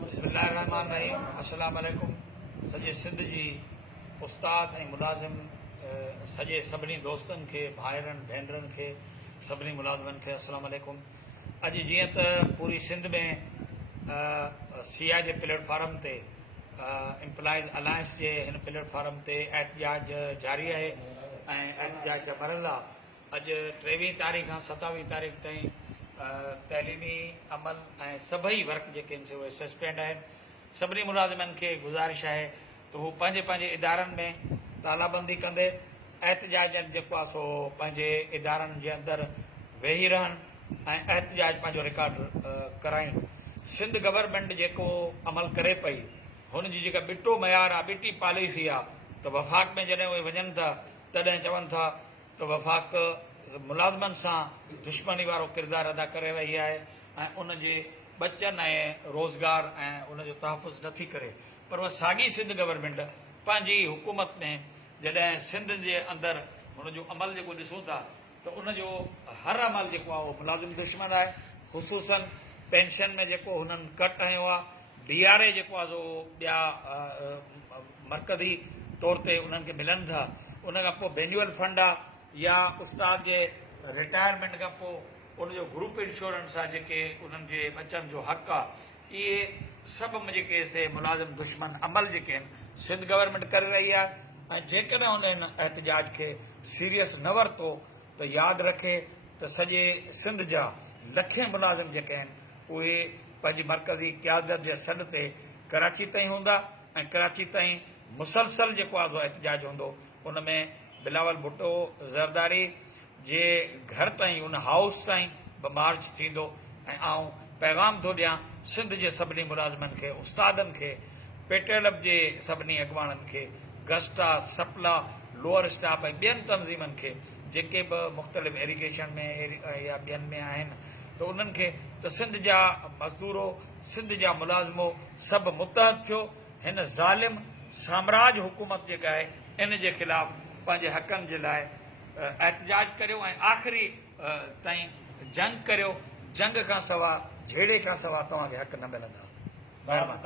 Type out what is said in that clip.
बिस्मिल्लाहिर्रहमानिर्रहीम। अस्सलाम वालेकुम। सॼे सिंध जी उस्ताद ऐं मुलाज़िम सॼे सभिनी दोस्तनि खे, भाइरनि भेनरनि खे, सभिनी मुलाज़िमनि खे अस्सलाम वालेकुम। अॼु जीअं त पूरी सिंध में सिया जे प्लेटफार्म ते एम्प्लॉइज़ अलायंस जे हिन प्लेटफार्म ते एहतिजाज जारी आहे ऐं एहतिजाज जा मरहला अॼु 23 तारीख़ खां 27 तारीख़ ताईं तइलीमी अमल ऐं सभई वर्क जेके आहिनि उहे सस्पेंड आहिनि। सभिनी मुलाज़िमनि खे गुज़ारिश आहे त हू पंहिंजे पंहिंजे इदारनि में तालाबंदी कंदे एहतिजाज जेको आहे सो पंहिंजे इदारनि जे अंदरि वेही रहनि ऐं एहतिजाज पंहिंजो रिकॉर्ड कराइनि। सिंध गवर्नमेंट जेको अमल करे पई हुन जी जेका ॿिटो मयार आहे, ॿिटी पॉलिसी आहे, त वफ़ाक़ में जॾहिं उहे वञनि था तॾहिं चवनि था त वफ़ाक़ मुलाज़िमनि सां दुश्मनी वारो किरदारु अदा करे रही आहे ऐं उनजे बचनि ऐं रोज़गार ऐं उनजो तहफ़ुज़ नथी करे। पर उहा साॻी सिंध गवर्नमेंट पंहिंजी हुकूमत में जॾहिं सिंध जे अंदरि हुनजो अमल जेको ॾिसूं था त उनजो हर अमल जेको आहे उहो मुलाज़िम दुश्मन आहे। ख़ुसूसन पेंशन में जेको हुननि कट हयो आहे, DRA जेको आहे सो ॿिया मरकज़ी तौर ते उन्हनि खे मिलनि था। उन खां पोइ बेन्युअल फंड आहे या उस्ताद जे रिटायरमेंट खां पोइ उनजो ग्रुप इंश्योरेंस आहे, जेके उन्हनि जे बचनि जो हक़ आहे। इहे सभु जेके से मुलाज़िम दुश्मन अमल जेके आहिनि सिंध गवर्नमेंट करे रही आहे ऐं जेकॾहिं उन एहतिजाज खे सीरियस न वरितो त यादि रखे त सॼे सिंध जा लखे मुलाज़िम जेके आहिनि उहे पंहिंजी मरकज़ी क़यादत जे सॾ ते कराची ताईं हूंदा ऐं कराची ताईं मुसलसल जेको आहे सो एहतिजाज हूंदो। उन में बिलावल भुट्टो ज़रदारी जे घर ताईं, उन हाउस ताईं मार्च थींदो ऐं आउं पैगाम थो ॾियां सिंध जे सभिनी मुलाज़िमनि खे, उस्तादनि खे, पेट्रोलियम जे सभिनी अॻुवाणनि खे, गस्टा, सपला, लोअर स्टाफ ऐं ॿियनि तंज़ीमनि खे जेके बि मुख़्तलिफ़ एरीगेशन में या ॿियनि में आहिनि त उन्हनि खे त सिंध जा मज़दूरो, सिंध जा मुलाज़िमो सभु मुतहद थियो हिन ज़ालिम साम्राज हुकूमत जेका आहे इन जे ख़िलाफ़ पंहिंजे हक़नि जे लाइ एहतिजाज करियो ऐं आख़िरी ताईं जंग करियो। जंग खां सवाइ, झेड़े खां सवाइ तव्हांखे हक़ न मिलंदा। महिरबानी।